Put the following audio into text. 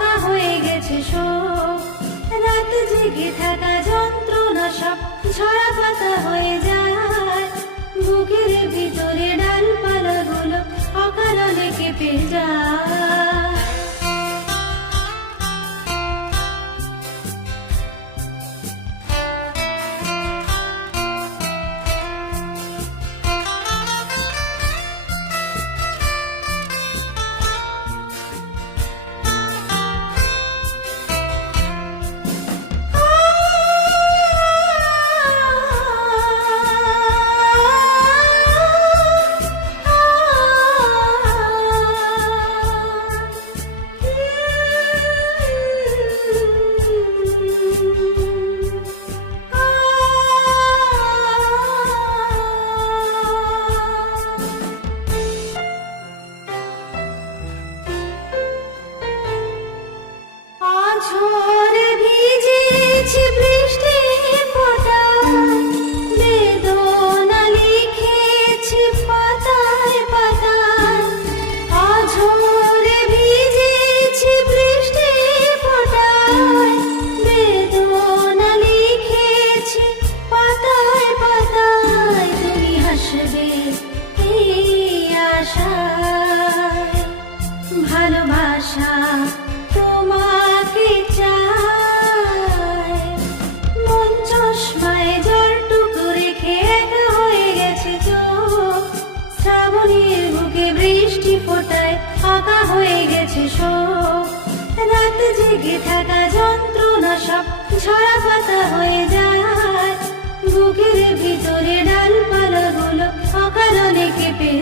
ফাঁকা হয়ে গেছে শোক। রাত জেগে থাকা যন্ত্রণা সব ঝরা পাতা হয়ে যায়, বুকের ভিতরে ডালপালাগুলো অকারণে কেঁপে যায়। ঝড়ে ভিজেছি বৃষ্টির ফোঁটায়, বেদনা লিখেছি পাতায় পাতায়। ঝড়ে ভিজেছি বৃষ্টির ফোঁটায়, বেদনা লিখেছি পাতায় পাতায়। তুমি হাসবে এই আশায়, ভালোবাসা তোমাকে চাই। মন চশমায় জলটুকু রেখে একা হয়ে গেছে চোখ, শ্রাবণীর বুকে বৃষ্টি ফোটায় ফাঁকা হয়ে গেছে শোক। রাত জেগে থাকা যন্ত্রণা সব ঝরা পাতা হয়ে যায়, বুকের ভিতরে ডালপালাগুলো অকারণে কেঁপে